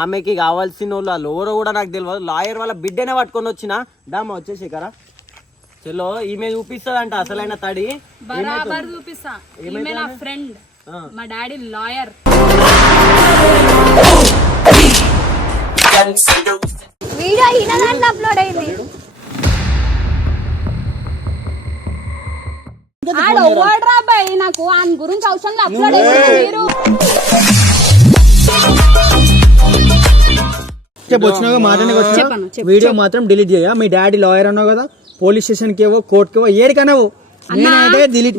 ఆమెకి కావాల్సిన వాళ్ళు వాళ్ళు ఎవరో కూడా నాకు తెలియదు. లాయర్ వాళ్ళ బిడ్డనే పట్టుకొని వచ్చిన దామా వచ్చేసి కరా చలో ఈమె చూపిస్తుందంట అసలైన తడి. బరాబర్ చూపిస్తా. ఈమె నా ఫ్రెండ్, మా డాడీ లాయర్. వీడియో ఈయన దాంట్లో అప్లోడ్ అయింది. ఆడ ఓడ్రా బాయ్, నాకు ఆయన గురించి అవసరం అప్లోడ్ అయింది. మీరు వీడియో మాత్రం డిలీట్ చేయ. మీ డాడీ లాయర్ అన్నావు కదా, పోలీస్ స్టేషన్ కి కోర్టుకి ఏడికన్నావు.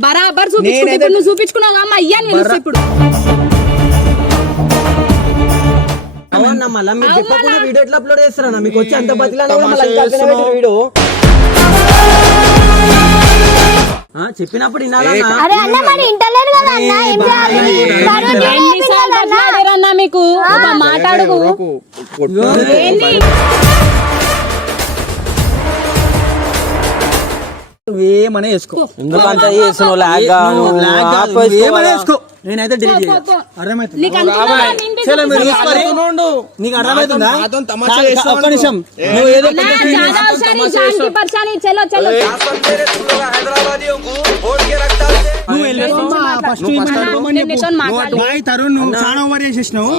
బరాబర్ చూపించుకున్నావు అమ్మ. అయ్యా నేను ఇప్పుడు మళ్ళీ మీరు చెప్పకుండా వీడియో ఎట్లా అప్లోడ్ చేస్తారా? మీకు వచ్చి అంత బతిలా వీడియో చెప్పినప్పుడు ఎన్నిసార్లు మీకు మాట్లాడకు. ఏమనే వేసుకో, ఎందుకంటే వేసుకో. నేనైతే డిలీట్ చేయాలి. అర్థమవుతుంది నీకు? అర్థమవుతుందా? ఒక్క నిమిషం. నువ్వు ఏదో తరుణ్ నువ్వు చాలా ఓవర్ చేసేసినావు.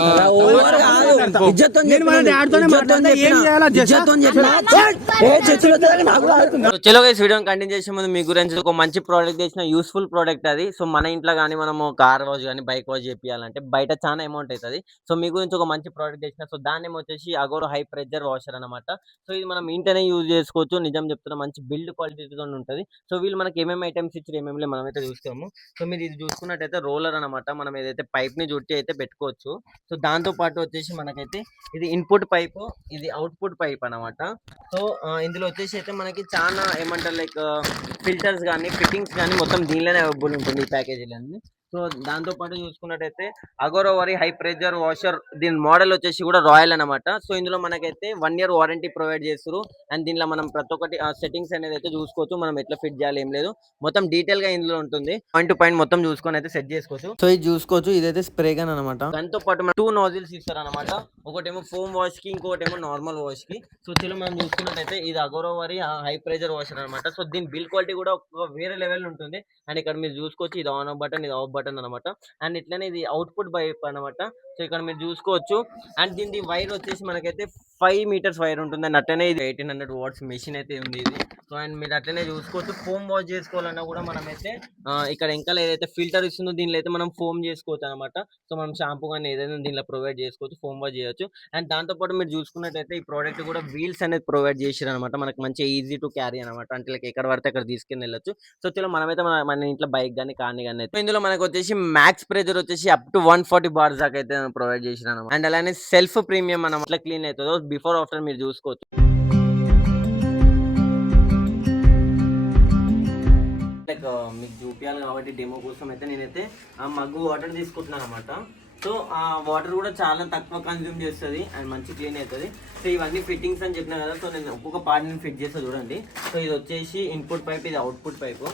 చలో గైస్ వీడియో కంటిన్యూ చేసే ముందు మీ గురించి ఒక మంచి ప్రోడక్ట్ చేసిన యూస్ఫుల్ ప్రోడక్ట్ అది. సో మన ఇంట్లో కానీ మనము కార్ వాష్ కానీ బైక్ వాష్ చేయాలంటే బయట చాలా అమౌంట్ అవుతుంది. సో మీ గురించి ఒక మంచి ప్రోడక్ట్ చేసిన. సో దాన్ని వచ్చేసి అగోరో హై ప్రెజర్ వాషర్ అనమాట. సో ఇది మనం ఇంటనే యూజ్ చేసుకోవచ్చు. నిజం చెప్తున్నా, మంచి బిల్డ్ క్వాలిటీతో ఉంటుంది. సో వీళ్ళు మనకి ఏమేమి ఐటమ్స్ ఇచ్చారు ఏమేమి మనమైతే చూస్తాము. సో మీరు ఇది చూసుకున్నట్టయితే రోలర్ అనమాట. మనం ఏదైతే పైప్ ని చుట్టి అయితే పెట్టుకోవచ్చు. సో దాంతో పాటు వచ్చేసి మనకైతే ఇది ఇన్పుట్ పైప్, ఇది అవుట్పుట్ పైప్ అనమాట. సో ఇందులో వచ్చేసి అయితే మనకి చాలా ఏమంటారు లైక్ ఫిల్టర్స్ కానీ ఫిట్టింగ్స్ కానీ మొత్తం దీనిలోనే అవైలబుల్ ఉంటుంది ఈ ప్యాకేజీలన్నీ. సో దాంతో పాటు చూసుకున్నట్టయితే అగోరో వరి హై ప్రెజర్ వాషర్, దీని మోడల్ వచ్చేసి కూడా రాయల్ అనమాట. సో ఇందులో మనకైతే 1 year వారంటీ ప్రొవైడ్ చేస్తారు. అండ్ దీనిలో మనం ప్రతి ఒక్కటి సెట్టింగ్స్ అనేది అయితే చూసుకోవచ్చు. మనం ఎట్లా ఫిట్ చేయాలి ఏం లేదు, మొత్తం డీటెయిల్ గా ఇందులో ఉంటుంది. పాయింట్ టు పాయింట్ మొత్తం చూసుకొని అయితే సెట్ చేసుకోవచ్చు. సో ఇది చూసుకోవచ్చు, ఇదైతే స్ప్రే గన్ అనమాట. దాంతో పాటు మనం 2 nozzles ఇస్తారు అనమాట. ఒకటేమో ఫోమ్ వాష్ కి, ఇంకోటేమో నార్మల్ వాష్ కి. సో చలో మనం చూసుకున్నట్టయితే ఇది అగోరో వరి హై ప్రెజర్ వాషర్ అనమాట. సో దీని బిల్ క్వాలిటీ కూడా ఒక వేరే లెవెల్ ఉంటుంది. అండ్ ఇక్కడ మీరు చూసుకోవచ్చు, ఇది ఆన్ బటన్, ఇది ఆఫ్ బటన్ అనమాట. అండ్ ఇట్లనే ఇది అవుట్పుట్ పైప్ అనమాట. సో ఇక్కడ మీరు చూసుకోవచ్చు. అండ్ దీని వైర్ వచ్చేసి మనకైతే 5 meters వైర్ ఉంటుంది. అండ్ అట్లనే ఇది 1800 watts మెషిన్ అయితే ఉంది ఇది. సో అండ్ మీరు అట్లనే చూసుకోవచ్చు. ఫోమ్ వాష్ చేసుకోవాలన్నా కూడా మనమైతే ఇక్కడ ఇంకా ఏదైతే ఫిల్టర్ ఇస్తుందో దీనిలో అయితే మనం ఫోమ్ చేసుకోవచ్చు అనమాట. సో మనం షాంపూ కానీ ఏదైనా దీనిలో ప్రొవైడ్ చేసుకోవచ్చు, ఫోమ్ వాష్ చేయొచ్చు. అండ్ దాంతోపాటు మీరు చూసుకున్నట్టయితే ఈ ప్రోడక్ట్ కూడా వీల్స్ అనేది ప్రొవైడ్ చేసారు అనమాట. మనకి మంచి ఈజీ టు క్యారీ అనమాట. అంటే లైక్ ఎక్కడ పడితే అక్కడ తీసుకుని వెళ్ళొచ్చు. సో చలో మనమైతే మన ఇంట్లో బైక్ కానీ కార్ని కానీ అయితే ఇందులో మనకు వచ్చేసి మ్యాక్స్ ప్రెజర్ వచ్చేసి అప్ టు 140 bars దాకా అయితే ప్రొవైడ్ చేసారు అనమాట. అండ్ అలానే సెల్ఫ్ ప్రీమియం అనమాట. ఎట్లా క్లీన్ అవుతుందో బిఫోర్ ఆఫ్టర్ మీరు చూసుకోవచ్చు. లైక్ మీకు చూపించాలి కాబట్టి డెమో కోసం అయితే నేనైతే ఆ మగ్గు వాటర్ తీసుకుంటున్నాను అనమాట. సో ఆ వాటర్ కూడా చాలా తక్కువ కన్జ్యూమ్ చేస్తుంది అండ్ మంచి క్లీన్ అవుతుంది. సో ఇవన్నీ ఫిట్టింగ్స్ అని చెప్పినా కదా. సో నేను ఒక్కొక్క పార్ట్ నేను ఫిట్ చేస్తా చూడండి. సో ఇది వచ్చేసి ఇన్పుట్ పైప్, ఇది అవుట్పుట్ పైపు.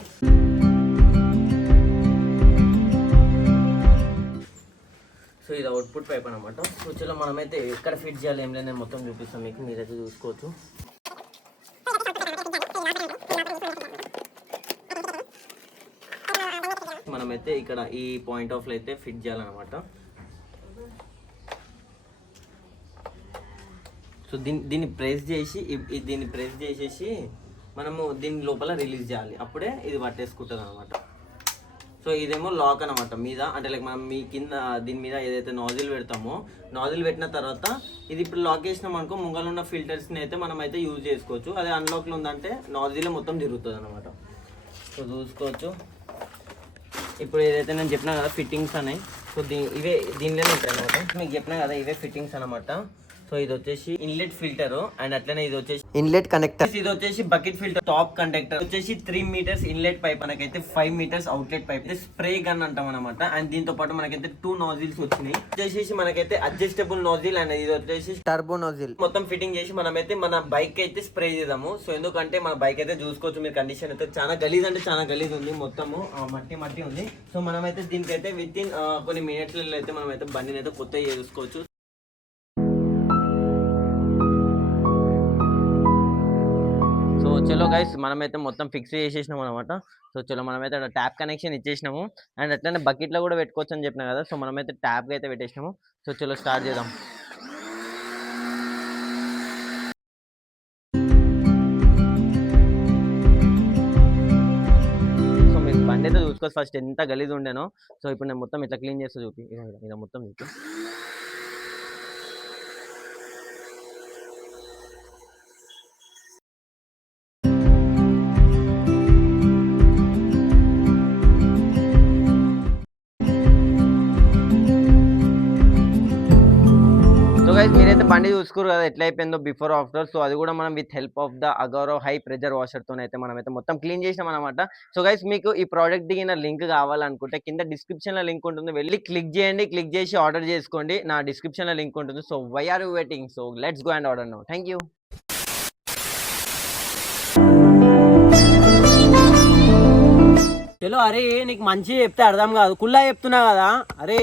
సో ఇది అవుట్పుట్ పైప్ అనమాట. సో చలో మనమైతే ఎక్కడ ఫిట్ చేయాలి ఏం లేదు నేను మొత్తం చూపిస్తాను మీకు, మీరైతే చూసుకోవచ్చు. మనమైతే ఇక్కడ ఈ పాయింట్ ఆఫ్ లో అయితే ఫిట్ చేయాలన్నమాట. సో దీన్ని ప్రెస్ చేసి చేసేసి మనము దీని లోపల రిలీజ్ చేయాలి. అప్పుడే ఇది పట్టేసుకుంటుంది అనమాట. సో ఇదేమో లాక్ అనమాట మీద, అంటే లైక్ మనం మీ కింద దీని మీద ఏదైతే నాజిల్ పెడతామో, నాజిల్ పెట్టిన తర్వాత ఇది ఇప్పుడు లాక్ చేసినాం అనుకో, ముంగలు ఉన్న ఫిల్టర్స్ని అయితే మనం అయితే యూజ్ చేసుకోవచ్చు. అదే అన్లాక్లో ఉందంటే నాజిల్ మొత్తం తిరుగుతుంది అనమాట. సో చూసుకోవచ్చు. ఇప్పుడు ఏదైతే నేను చెప్పినా కదా ఫిట్టింగ్స్ అనేవి, సో ఇవే దీనిలోనే ఉంటాయి అనమాట. మీకు చెప్పినా కదా ఇవే ఫిట్టింగ్స్ అనమాట. సో ఇది వచ్చేసి ఇన్లెట్ ఫిల్టర్ అండ్ అట్లనే ఇది వచ్చేసి ఇన్లెట్ కనెక్టర్, ఇది వచ్చేసి బకెట్ ఫిల్టర్, టాప్ కండక్టర్ వచ్చేసి 3 meters ఇన్లెట్ పైప్, మనకైతే 5 meters అవుట్లెట్ పైప్. ఇది స్ప్రే గన్ అంటాం అనమాట. అండ్ దీంతో పాటు మనకైతే 2 nozzles వచ్చినాయి. వచ్చేసి మనకైతే అడ్జస్టబుల్ నోజిల్ అండ్ ఇది వచ్చేసి టర్బో నోజిల్. మొత్తం ఫిట్టింగ్ చేసి మనమైతే మన బైక్ అయితే స్ప్రే చేద్దాము. సో ఎందుకంటే మన బైక్ అయితే చూసుకోవచ్చు మీరు, కండిషన్ అయితే చాలా గలీజ్ అంటే చాలా గలీజ్ ఉంది, మొత్తము మట్టి ఉంది. సో మనమైతే దీనికైతే విత్ ఇన్ కొన్ని మినిట్స్లలో అయితే మనమైతే బండిని అయితే కొత్తగా చేసుకోవచ్చు. చలో గైస్ మనమైతే మొత్తం ఫిక్స్ చేసేసినాం అనమాట. సో చలో మనమైతే ట్యాప్ కనెక్షన్ ఇచ్చేసినాము అండ్ అట్లనే బకెట్లో కూడా పెట్టుకోవచ్చు అని చెప్పినా కదా. సో మనమైతే ట్యాప్కి అయితే పెట్టేసినాము. సో చలో స్టార్ట్ చేద్దాం. సో మీరు బండి అయితే చూసుకోవచ్చు ఫస్ట్ ఎంత గలీజ్ ఉండేనో. సో ఇప్పుడు నేను మొత్తం ఇట్లా క్లీన్ చేస్తా చూపి, ఇలా మొత్తం చూపి. మీరైతే బండి చూసుకోరు కదా ఎట్లా అయిపోయిందో బిఫోర్ ఆఫ్టర్. సో అది కూడా మనం with help of the Agaro high pressure washer తో అయితే మనమైతే మొత్తం క్లీన్ చేసినాం అనమాట. సో గైస్ మీకు ఈ ప్రోడక్ట్ దిగిన లింక్ కావాలనుకుంటే కింద డిస్క్రిప్షన్ లో లింక్ ఉంటుంది, వెళ్ళి క్లిక్ చేయండి. క్లిక్ చేసి ఆర్డర్ చేసుకోండి, నా డిస్క్రిప్షన్ లో లింక్ ఉంటుంది. So why are you waiting? So let's go and order now. Thank you. చలో అరే నీకు మంచి చెప్తే అర్థం కాదు, కుల్లా చెప్తున్నా కదా. అరే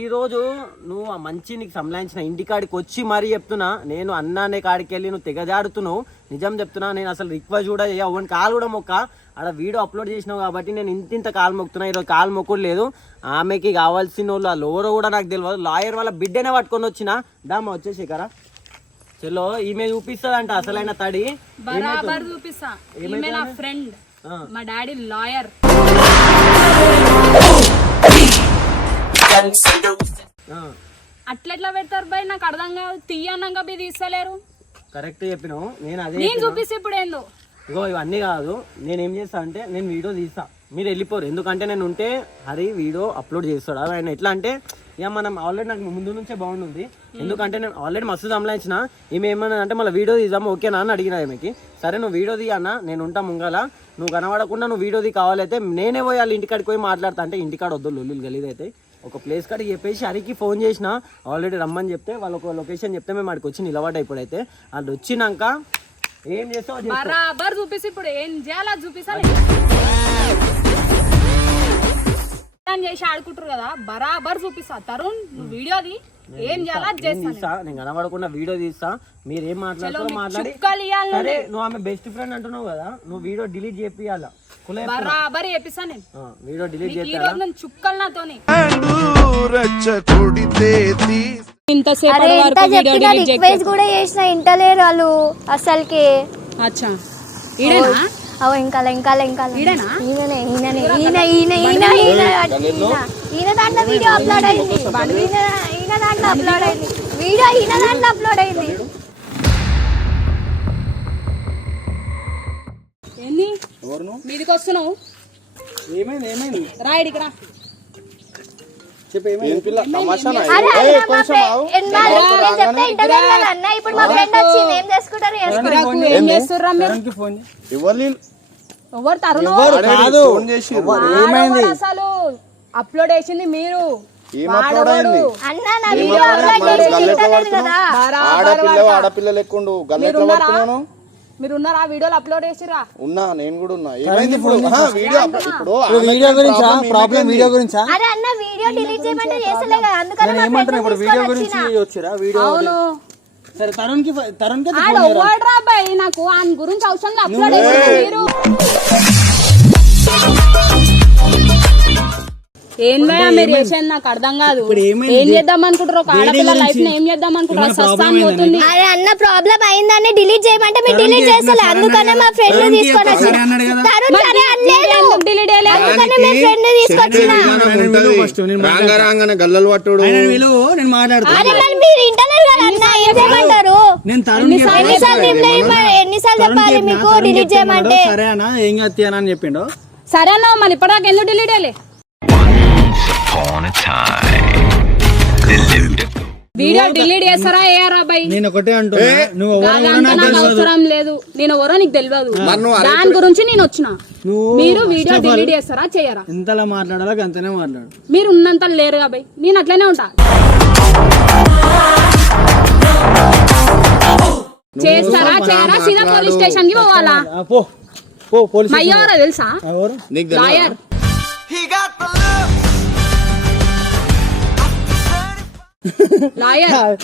ఈరోజు నువ్వు ఆ మంచి నీకు సంలాయించిన ఇంటికాడికి వచ్చి మరీ చెప్తున్నా, నేను అన్నానే కాడికి వెళ్ళి నువ్వు తెగజాడుతున్నావు. నిజం చెప్తున్నా, నేను అసలు రిక్వెస్ట్ కూడా చేయవని కాలు కూడా మొక్క ఆడ వీడియో అప్లోడ్ చేసినావు కాబట్టి నేను ఇంత కాలు మొక్కుతున్నా. ఈరోజు కాలు మొక్కుడు లేదు. ఆమెకి కావాల్సిన వాళ్ళు ఆ లోరో కూడా నాకు తెలియదు. లాయర్ వాళ్ళ బిడ్డనే పట్టుకొని వచ్చిన దామా వచ్చేసి కరా. చలో ఈమె చూపిస్తుందంట అసలైన తడి. బరాబర్ చూపిస్తా. ఈమె నా ఫ్రెండ్, మా డాడీ లాయర్. అట్లెట్లా పెడతారు బాయ్? నాకు అర్థం కాదు. తీయనంగా బి తీస్తలేరు. కరెక్ట్ చెప్పినావు. నేను చూపిస్తే ఇప్పుడు ఏందో ఇగో ఇవన్నీ కాదు. నేను ఏం చేస్తా అంటే నేను వీడియో తీస్తా, మీరు వెళ్ళిపోరు. ఎందుకంటే నేను ఉంటే హరి వీడియో అప్లోడ్ చేస్తాడు. ఆయన ఎట్లా అంటే ఇక మనం ఆల్రెడీ నాకు ముందు నుంచే బాగుంటుంది. ఎందుకంటే నేను ఆల్రెడీ మస్తు సంలాయించిన. ఈమె ఏమన్నా అంటే మళ్ళీ వీడియో తీద్దాము ఓకేనా అని అడిగిన ఈమెకి. సరే నువ్వు వీడియో తీయన్నా, నేను ఉంటా ముంగల, నువ్వు కనబడకుండా నువ్వు వీడియో తీ కావాలైతే నేనే పోయి వాళ్ళ ఇంటికాడికి పోయి మాట్లాడతా. అంటే ఇంటికాడ వద్దు లొల్లులు గలీజ్ అయితే ఒక ప్లేస్ కాడికి చెప్పేసి హరికి ఫోన్ చేసిన, ఆల్రెడీ రమ్మని చెప్తే వాళ్ళు ఒక లొకేషన్ చెప్తే మేము అక్కడికి వచ్చి నిలబడ్డా. ఇప్పుడైతే వాళ్ళు వచ్చినాక ఏం చేస్తావు బరాబర్ చూపిస్తే ఇప్పుడు ఏం చేయాలో చూపిస్తా. చేసి ఆడుకుంటారు కదా, బరాబర్ చూపిస్తా. తరుణ్ నువ్వు వీడియోది ఏం చేయాలా చేస్తా. నేను కనబడకుండా వీడియో తీస్తా, మీరు ఏం మాట్లాడుతారో మాట్లాడి. సరే నువ్వు ఆమె బెస్ట్ ఫ్రెండ్ అంటున్నావు కదా, నువ్వు వీడియో డిలీట్ చేపియాలా? బరాబర్ చేపిస్తా. నేను వీడియో డిలీట్ చేయాలి. చుక్కలు నాతోని రిక్వెస్ట్ కూడా చేసిన ఇంటలేరు వాళ్ళు అసలుకి. అచ్చా ఈడేనా? అవు ఇంకా ఈయన దాంట్లో వీడియో అప్లోడ్ అయింది. ఈయన దాంట్లో అప్లోడ్ అయింది వీడియో, ఈయన దాంట్లో అప్లోడ్ అయింది. ఏంది మీదికి వస్తున్నావు? రాయిడికి రా. ఇప్పుడు మా ఫ్రెండ్ వచ్చింది, ఏం చేసుకుంటారు ఏం చేస్తుర్రా మీరు? ఎవరు తరుణ్? అసలు అప్లోడ్ చేసింది మీరు. మీరు ఉన్నారా? వీడియోలు అప్లోడ్ చేసిరా? ఉన్నా, నేను కూడా ఉన్నా. ఏమైంది ఇప్పుడు? వీడియో గురించా? ప్రాబ్లం వీడియో గురించా? అరే అన్న వీడియో డిలీట్ చేయమంటే చేసలే కదా, అందుకని ఏమంటున్నా ఇప్పుడు వీడియో గురించి వచ్చిరా? వీడియో అవును. సరే తరుణ్ కి ఎవడ్రా బాయ్? నాకు ఆయన గురించి అవసరం లేదు. అప్లోడ్ చేసిరా మీరు? ఏందయ్యా మీరు చేసేది నాకు అర్థం కాదు. ఏం చేద్దాం అనుకుంటారు? ఒక ఆడపిల్ల లైఫ్ ని ఏం చేద్దాం అనుకుంటారు? సస్తాన్ పోతుంది. అరే అన్న ప్రాబ్లం అయిందని డిలీట్ చేయమంటే మీరు డిలీట్ చేస్తలే, అందుకనే మా ఫ్రెండ్ తీసుకొని వచ్చిన. తరుణ్ సరే అనలేదు, ఎందుకు డిలీట్ చేయలేదు? అందుకనే మీ ఫ్రెండ్ తీసుకొచ్చిన. రాంగానే గల్లలు పట్టుడు. నేను మాట్లాడుతా. అరే మరి మీరు ఇంటర్నెట్ కదా అన్న, ఏం చేయమంటారు? ఎన్నిసార్లు చెప్పాలి మీకు డిలీట్ చేయమంటే? సరే అన్న ఏం చేస్తా అని చెప్పిండు. సరే అన్న మళ్ళీ ఇప్పటిదాకా ఎందుకు డిలీట్ చేయలే? వీడియో డిలీట్ చేస్తారా ఏరా బాయ్? నేను ఒకటే అంటున్నా, నువ్వు నాకు అవసరం లేదు. నేను ఎవరో నీకు తెలియదు, దాని గురించి నేను వచ్చిన. మీరు వీడియో డిలీట్ చేస్తారా చేయరా? ఎంతలా మాట్లాడాలో అంతనే మాట్లాడు. మీరు ఉన్నంత లేరు బాయ్, నేను అట్లనే ఉంటా. చేస్తారా చేయరా? సీదా పోలీస్ స్టేషన్ కి పోవాలా? మయ్యారా తెలుసా? లాయర్. లాయర్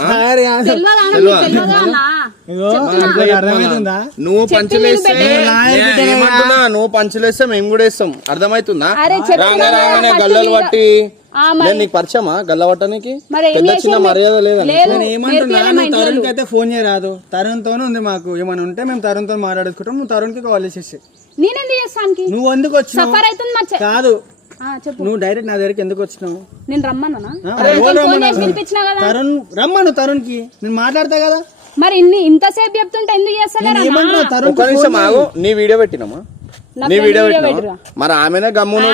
తెలియదా? అర్థమవుతుందా? నువ్వు పంచులేస్తే ఏమంటున్నా, నువ్వు పంచులేస్తే మేము కూడా వేస్తాం. అర్థమవుతుందా? రాగానే గల్లలు పట్టి నేను నీకు పరిచయమా గల్ల పట్టడానికి? పెద్ద చిన్న మర్యాద లేదా? నేను ఏమంటున్నా, తరుణ్ కి అయితే ఫోన్ చేయరాదు. తరుణ్ తోనే ఉంది మాకు. ఏమైనా ఉంటే మేము తరుణ్ తో మాట్లాడుకుంటాం. నువ్వు తరుణ్ కి కాల్ చేసేసి. నేనేంది చేస్తానికి? నువ్వు ఎందుకు వచ్చినావు? సఫర్ అవుతుంది మరి కాదు, చెప్పు. నువ్వు డైరెక్ట్ నా దగ్గరికి ఎందుకు వచ్చినావు? నేను రమ్మన్నా పిలిపించినా కదా. తరుణ్ రమ్మను. తరుణ్ కి నేను మాట్లాడతా కదా. మరి ఇంతసేపు చెప్తుంటే ఎందుకు చేస్తలేరా? ఏమంటున్నావు? తరుణ్ ఒక్క నిమిషం ఆగు. నీ వీడియో పెట్టినామా? నీ వీడియో పెట్టినా? మరి ఆమెనే గమ్మున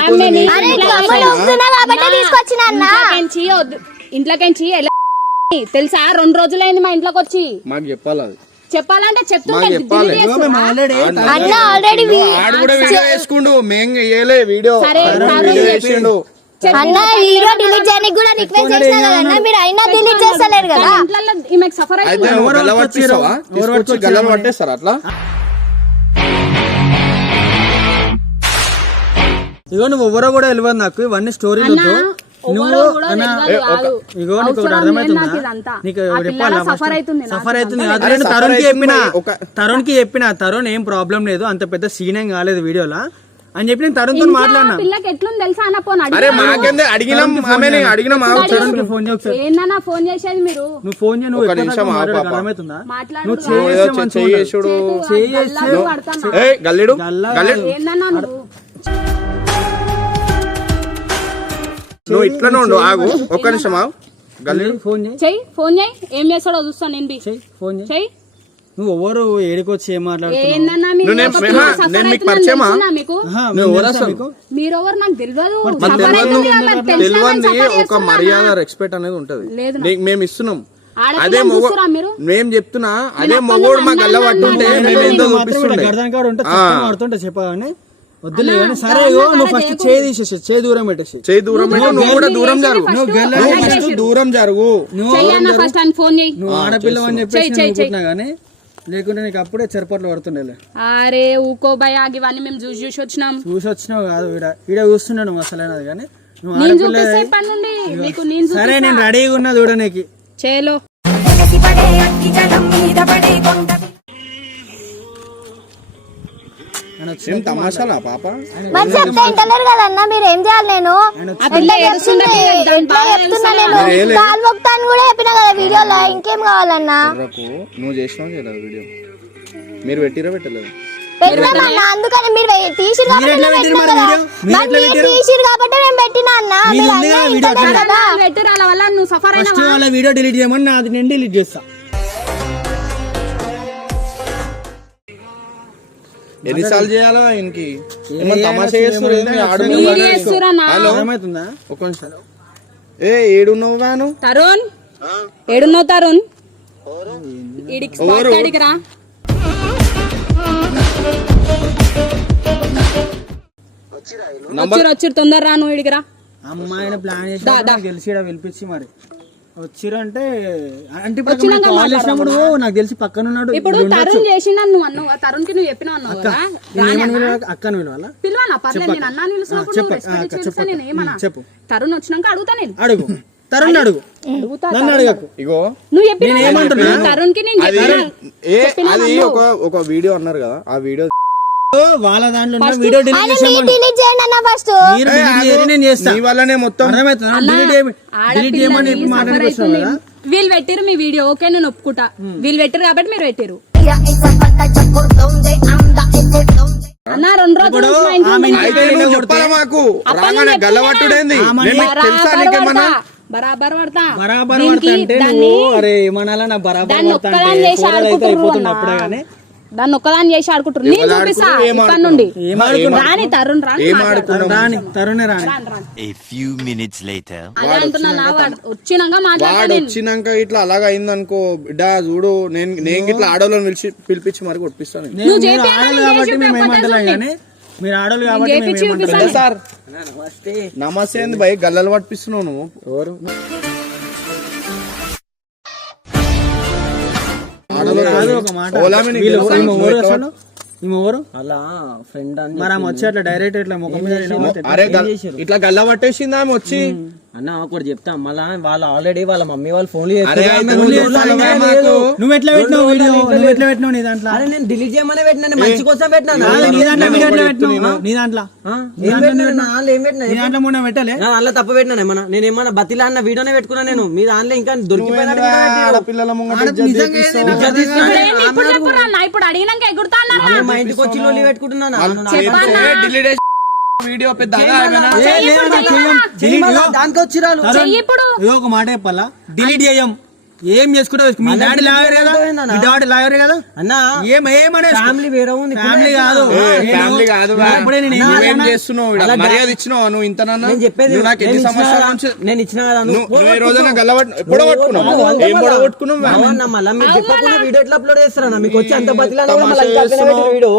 ఇంట్లోకించి తెలుసా? 2 రోజులైంది మా ఇంట్లోకి వచ్చి. మాకు చెప్పాలి. అది చెప్పాలంటే చెప్తుంటే ఆడు కూడా వీడియో వేసుకుండు, మేము వేయలే వీడియో. వేసిండు అన్న వీడియో డిలీట్ చేయడానికి కూడా రిక్వెస్ట్ చేసినా కదన్నా, మీరు అయినా డిలీట్ చేస్తలేరు కదా. సఫర్ అయితే గల్ల పట్టిస్తావా? తీసుకొచ్చి గల్లలు పట్టేస్తారా అట్లా? ఇగో నువ్వు ఎవరో కూడా తెలియదు నాకు. ఇవన్నీ స్టోరీలు వద్దు. నువ్వు ఇగో నీకు ఒకటి అర్థమవుతుందా? నీకు చెప్పాలా? సఫర్ అవుతుంది. తరుణ్ కి చెప్పిన తరుణ్ ఏం ప్రాబ్లం లేదు, అంత పెద్ద సీన్ ఏం కాలేదు వీడియోలా అని చెప్పి నేను తరుణ్ తో మాట్లాడినా. పిల్లకి ఎట్లుంది తెలుసా అన్న? ఫోన్ అరే మాకేందే అడిగినాం, అడిగినాం. తరుణ్ కి ఫోన్ చేసి ఏందన్నా ఫోన్ చేసేది మీరు? నువ్వు ఫోన్ చేయ. నువ్వు అర్థమవుతుందా? నువ్వు చేసుడు గల్లిడు ఏందన్నా నువ్వు? నువ్వు ఇట్లనే ఉండు. ఆగు ఒక్క నిమిషం ఆగు. గల్లిడు ఫోన్ చెయ్యి. ఫోన్ చేయి. ఏం చేస్తాడో చూస్తాను నేను. ఫోన్ చెయ్యి. నువ్వు ఎవరు ఏడుకొచ్చి ఏం మాట్లాడుతున్నావు? ఏందన్నా నేను మీకు పరిచయమా? మీరెవరు నాకు తెలియదు. తెలియంది ఒక మర్యాద రెస్పెక్ట్ అనేది ఉంటది, మేము ఇస్తున్నాం. అదే మేము చెప్తున్నా, అదే మొగోడు మా గల్ల పట్టుంటే మేము ఏందో చూపిస్తుండే చెప్పాలని వద్దులే. సరే నువ్వు ఫస్ట్ చేయి తీసేసి, చేయి దూరం పెట్టేసి. చేయి దూరం పెట్టు. నువ్వు కూడా దూరం జరుగు. నువ్వు దూరం జరుగు. నువ్వు ఆడపిల్ల అని చెప్పేసి గానీ లేకుంటే నీకు అప్పుడే చెరపట్లు పడుతుండే. అరే ఊకో భయ, ఇవన్నీ మేము చూసి వచ్చినావు కాదు. ఈడ చూస్తున్నావు నువ్వు అసలైనది కానీ. నువ్వు సరే నేను రెడీగా ఉన్నా చూడడానికి. చేలో తమాషాలా పాప? మరి చెప్తే ఇంటలేరు కదన్నా, మీరు ఏం చేయాలి? నేను చెప్తున్నా, నేను కాలు మొక్తాను కూడా చెప్పినా కదా వీడియోలో. ఇంకేం కావాలన్నా? నువ్వు చేసినావు కదా వీడియో, మీరు పెట్టిరా పెట్టలేదు? పెట్టామన్నా, అందుకని మీరు తీసిరు కాబట్టి నేను పెట్టినా అన్నా. వీడియో డిలీట్ చేయమని నాది నేను డిలీట్ చేస్తా. ఎన్నిసార్లు చేయాలా? ఇంకి తమాషా ఏమవుతుందా? ఒక నిమిషం. ఏడున్నావు గాను? తరుణ్ ఏడున్నావు? తరుణ్ ఇడికి రా. వచ్చి తొందర రా, నువ్వు ఇడికి రా. అమ్మాయిని ప్లాన్ చేసి గెలిచి పిలిపించి మరి వచ్చిరంటే అంటే ఇప్పుడు నాకు తెలిసి పక్కన ఉన్నాడు. ఇప్పుడు తరుణ్ చేసిన నువ్వు అన్నావు, తరుణ్ కి నువ్వు చెప్పినావు అన్నావు కదా. అక్కను పిలవాలా? పిలవాలా? పర్లేదు, నేను అన్నా పిలిచినప్పుడు చెప్పు. తరుణ్ వచ్చినాక అడుగుతా. నేను అడుగు. తరుణ్ అడుగు. నన్ను అడగకు. ఇగో నువ్వు చెప్పిన తరుణ్ కి నేను అది ఒక వీడియో అన్నారు కదా, ఆ వీడియో వాళ్ళ దాంట్లో వీడియో డిలీట్ వీళ్ళు పెట్టిరు మీ వీడియో. ఓకే నేను ఒప్పుకుంటా, వీళ్ళు పెట్టిరు కాబట్టి మీరు పెట్టిరు అన్న. 2 రోజులు చెప్పాలా మాకు? గల్లబట్టుడేంది బరాబర్ పడతా. బరాబర్ పడతా అంటే నువ్వు అరే ఏమనాలా? నా బరాబర్ అయిపోతుంది అప్పుడే గానీ దాన్ని ఒక్కదాన్ని చేసి ఆడుకుంటారు. నేను చూపిస్తా ఇప్పటి నుండి. రాని తరుణ్ వచ్చినాక ఇట్లా అలాగ అయింది అనుకో బిడ్డ, చూడు నేను ఇట్లా ఆడోళ్ళని పిలిపించి మరి కొట్టిస్తాను. మీరు ఆడోళ్ళు కాబట్టి సార్ నమస్తే అండి భయ్, గల్లలు పట్టిస్తున్నావు నువ్వు. ఎవరు అలా ఫ్రెండ్ మరి ఆమె వచ్చి అట్లా డైరెక్ట్ ఇట్లా ముఖం మీద ఇట్లా గల్ల పట్టేసింది ఆమె వచ్చి. అన్న ఒకటి చెప్తా మళ్ళా వాళ్ళు ఆల్రెడీ వాళ్ళ మమ్మీ వాళ్ళు ఫోన్ నువ్వు ఎట్లా పెట్టినావు వీడియో నువ్వు ఎట్లా పెట్టినావు నీ దాంట్లో నేను డిలీట్ చేయమనే పెట్టినా మంచి కోసం పెట్టినా నీ దాంట్లో వీడియో ఎట్లా పెట్టినావు నీ దాంట్లో మూడు పెట్టలే అలా తప్పు పెట్టినా ఏమన్నా నేను ఏమన్నా బతిలా అన్న వీడియోనే పెట్టుకున్నా నేను మీ దాంట్లో ఇంకా దొరికిపోయినా ఇప్పుడు అడిగినాక ఎగురుతా మా ఇంటికి వచ్చి లోలి పెట్టుకుంటున్నాను వీడియో పెద్ద దానికి వచ్చిరాలు ఒక మాట చెప్పాలా డిలీట్ చేయం ఏం చేసుకుంటావు మీ డాడీ లాయర్ కదా మీ డాడీ లాయర్ కదా అన్న ఏమనే ఫ్యామిలీ వేరే ఉంది ఫ్యామిలీ కాదు ఏం చేస్తున్నావు మర్యాద ఇచ్చినావు నువ్వు ఇంత నేను చెప్పేది నాకు ఎన్ని సంవత్సరాల నుంచి నేను ఇచ్చిన కదా నువ్వు ఏ రోజైనా పొడగొట్టుకున్నావు ఏం పొడగొట్టుకున్నావు మళ్ళీ మీరు చెప్పకుండా వీడియో ఎట్లా అప్లోడ్ చేస్తారన్నా మీకు వచ్చి అంత బతిలా వీడియో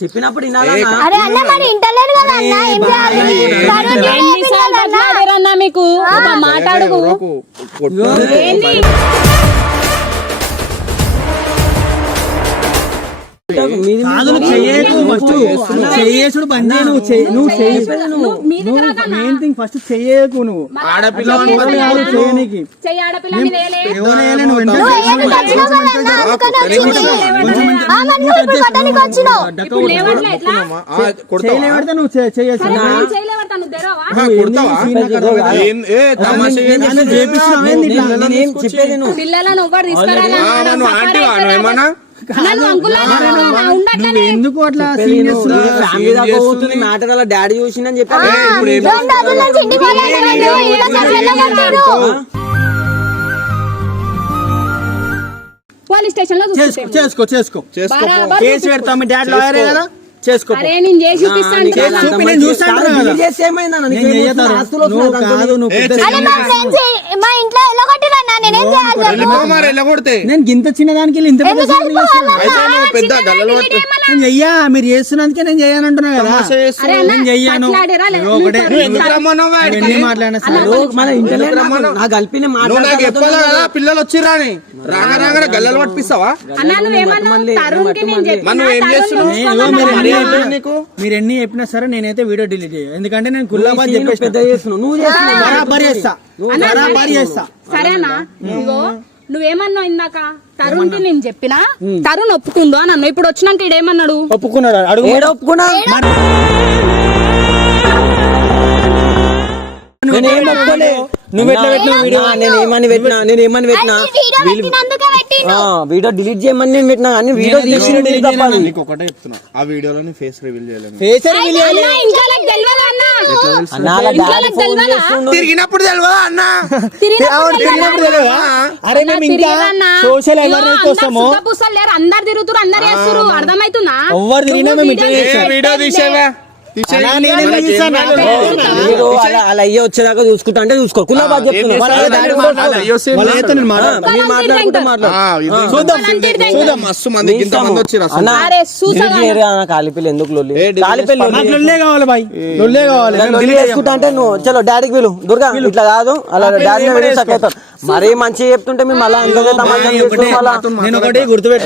చెప్పినప్పుడు అరే అన్న మరి ఇంటలేరు కదా అన్న ఏం చేయాలి మీకు మాట్లాడుకు చెయ్యేసుడు బంద్ చేయ నువ్వు మెయిన్ థింగ్ ఫస్ట్ చెయ్యకు నువ్వు ఆడపిల్ల చేయనీకి నువ్వు చేయొచ్చు పిల్లలను ఎందుకు అట్లా ఫ్యామిలీ దాకా పోతుంది మ్యాటర్ అలా డాడీ చూసిందని చెప్పారు పోలీస్ స్టేషన్ లో చేసుకో కేసు పెడతాం మీ డాడీ లాయరే కదా చేసుకో నేను చేసి నేను ఇంత చిన్నదానికి ఇంత చెయ్యా మీరు చేస్తున్నందుకే నేను చెయ్యానంటున్నా కదా నేను చెయ్యాను పిల్లలు వచ్చిరా రాగా గల్లలు పట్టిస్తావా మీరు ఎన్ని చెప్పినా సరే నేనైతే వీడియో డిలీట్ చేయ ఎందుకంటే నేను గుల్లాబాద్ చెప్పేసి చేస్తా సరేనా ఇగో నువ్వేమన్నావు ఇందాక తరుణ్ కి నేను చెప్పినా తరుణ్ ఒప్పుకుందో అని అన్నావు ఇప్పుడు వచ్చినాక ఇడేమన్నాడు ఒప్పుకున్నాడు అడుగు ఒప్పుకున్నా వీడియో డిలీట్ చేయమని నేను పెట్టినా కానీ వీడియో ఒకటే చెప్తున్నా ఆ వీడియోలో ఫేస్ రివీల్ చేయలేదు తిరిగినప్పుడు తెలియదా అన్న అరే మేము ఇంకా సోషల్ అవేర్నెస్ కోసము అందరు తిరుగుతారు అందరు చేస్తారు అర్థమవుతుందా ఎవరు తిరిగినా వీడియో తీసేవా అలా అయ్యే వచ్చేదాకా చూసుకుంటా అంటే చూసుకో కులాబాద్ కాలిపిల్లి ఎందుకు చేసుకుంటా అంటే నువ్వు చలో డాడీకి వీలు దుర్గా ఇట్లా కాదు అలా డాడీ మరీ మంచిగా చెప్తుంటే మేము మళ్ళీ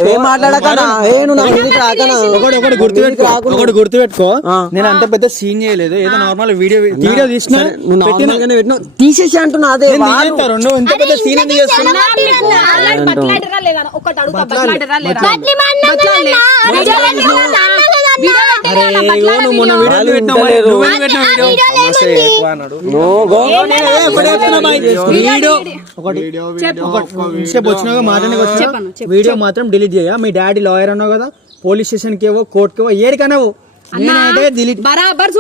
ఏం మాట్లాడకనా గుర్తుపెట్టుకో నేను అంత పెద్ద సీన్ చేయలేదు ఏదో నార్మల్ వీడియో తీసిన తీసేసి అంటున్నా అదే నువ్వు ఇంత పెద్ద సీన్ ఎందుకు చేస్తున్నావు వీడియో మాత్రం డిలీట్ చేయ మీ డాడీ లాయర్ అన్నావు కదా పోలీస్ స్టేషన్ కి కోర్టు కి ఏడికన్నావు బరాబర్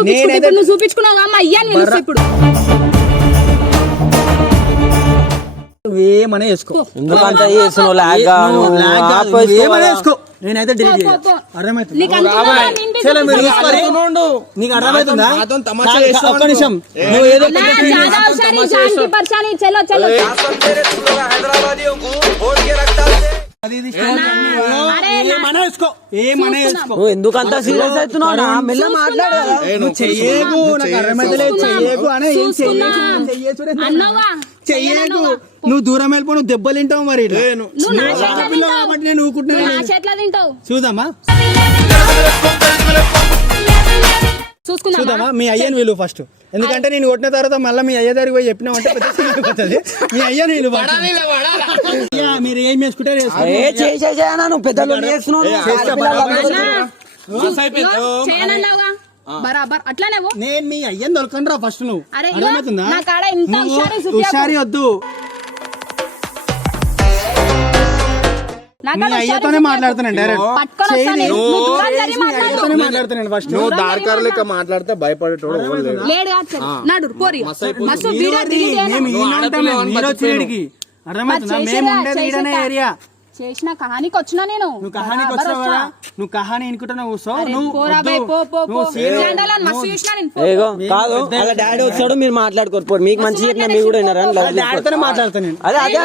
చూపించుకున్నావు అమ్మ అయ్యా నేను ఇప్పుడు ఏమనే వేసుకో నేనైతే డిలీట్ చేయ అర్థమవుతుంది నీకు అర్థమవుతుందా ఒక్క నిమిషం నువ్వు ఏదో ఎందుకంత సీరియస్ అవుతున్నావు మెల్ల మాట్లాడు చెయ్యకు నాకు అర్థమైతలేదు చెయ్యకు అనే చెయ్యకు నువ్వు దూరం వెళ్ళిపో నువ్వు దెబ్బలు తింటావు మరి కాబట్టి నేను ఊకుంటున్నా చూద్దామా చూద్దామా మీ అయ్యని వీళ్ళు ఫస్ట్, ఎందుకంటే నేను కొట్టిన తర్వాత మళ్ళీ మీ అయ్య దగ్గరికి పోయి చెప్పినామంటే పెద్ద సీన్ అయిపోతుంది. మీ అయ్యని వీళ్ళు మీరు ఏం చేసుకుంటే బరాబర్ అట్లానే నేను మీ అయ్యని దొరకండి రా ఫస్ట్. నువ్వు అరే అర్థమవుతుందా? నా కాడ ఇంత హుషారి వద్దు, మీ అయ్యతోనే మాట్లాడుతున్నాను డైరెక్ట్. మాట్లాడుతున్నాను ఫస్ట్. నువ్వు దార్కార్ లెక్క మాట్లాడితే భయపడేటోడు అర్థమవుతుందా? మేము ఉండేది ఈడనే ఏరియా. చేసిన కహానికి వచ్చినా నేను. నువ్వు కహానికి వచ్చినావు కదా, నువ్వు కహాని ఎన్నుకుంటున్నావు. కాదు అలా డాడీ వచ్చాడు, మీరు మాట్లాడుకోరు. మీకు మంచి చెప్పినా మీరు కూడా విన్నారా? డాడీతోనే మాట్లాడతాను నేను. అదే అదే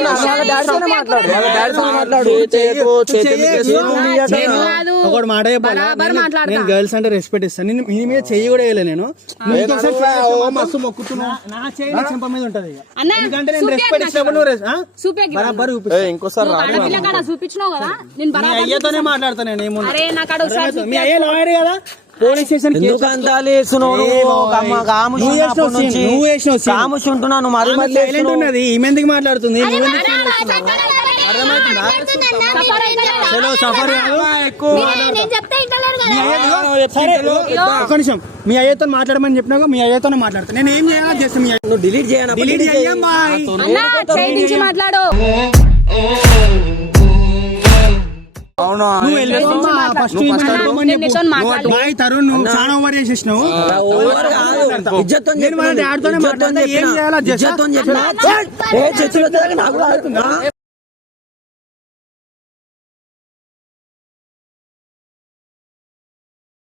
ఒకటి మాట చెప్పాలి, నేను గర్ల్స్ అంటే రెస్పెక్ట్ ఇస్తాను. నేను మీ మీద చెయ్యి కూడా వేయలే. నేను మస్తు మొక్కుతున్నా, నా చెయ్యి చెంప మీద ఉంటది. ఎందుకంటే నేను రెస్పెక్ట్ ఇచ్చినప్పుడు బరాబర్ ఇంకోసారి చూపించినావు కదా, నేను అయ్యతోనే మాట్లాడతాను. నేను అరే నాకు మీ అయ్య లాయర్ కదా, పోలీస్ స్టేషన్ ఉంటున్నాను మరి ఉన్నది. ఈమె ఎందుకు మాట్లాడుతుంది? ఒక్క నిమిషం, మీ అయ్యతో మాట్లాడమని చెప్పినాక మీ అయ్యతోనే మాట్లాడతాను. నేను ఏం చేయాలి చేస్తాను. మీ నువ్వు డిలీట్ చేయను, డిలీట్ చేయం బాయ్. మాట్లాడు. బాయ్ తరుణ్, నువ్వు చాలా ఓవర్ చేసేసినావు. ఇజ్జత్